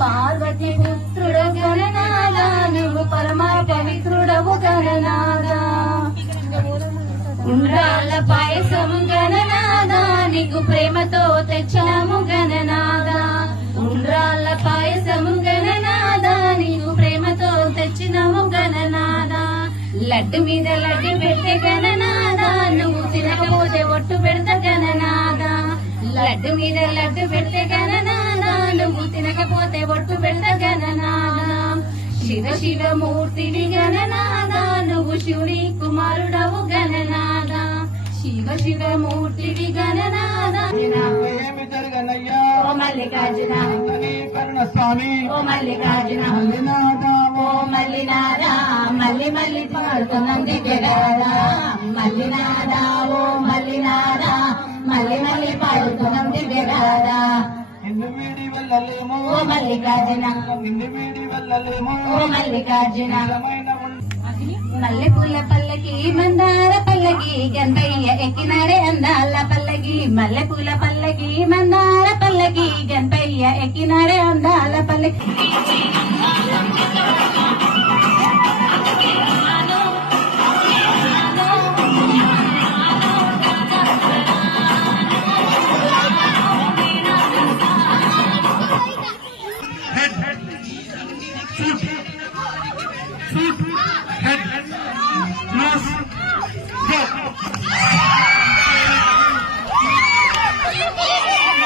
పార్వతి పుత్రుడు గణనాథ నువ్వు పరమ పవిత్రుడవు గణనాథ ఉండ్రాళ్ళ పాయసము గణనాథ నీకు ప్రేమతో తెచ్చాము గణనాథ ఉండ్రాళ్ళ పాయసము గణనాథ నీకు ప్రేమతో తెచ్చినాము గణనాథ లడ్డు మీద లడ్డు పెట్టే గణనాథ నువ్వు తినకపోతే ఒట్టు పెడతా గణనాథ లడ్డు మీద లడ్డు పెడితే గణనాథ నువ్వు తినకపోతే ఒట్టు పెడతా గణనాథ శివ శివ మూర్తివి గణనాథ నువ్వు శివుని కుమారుడవు గణనాథ శివ శివ మూర్తివి గణనాథ ఓ మల్లికార్జున స్వామి ఓ మల్లికార్జున ఓ మల్లినాథ మల్లి మల్లి పాడుతున్నాం దివ్యగాథ మల్లినాథ ఓ మల్లినాథ మల్లి మల్లి పాడుతున్నాం దివ్యగాథ నిన్ను వీడి వెళ్ళలేము ఓ మల్లికార్జున నిన్ను వీడి వెళ్ళలేము ఓ మల్లికార్జున మల్లె పూల పల్లకి మందార పల్లకి గణపయ్య ఎక్కినాడే అందాల పల్లకి మల్లె పూల పల్లకి మందార పల్లకి గణపయ్య ఎక్కినాడే అందాల పల్లకి Head.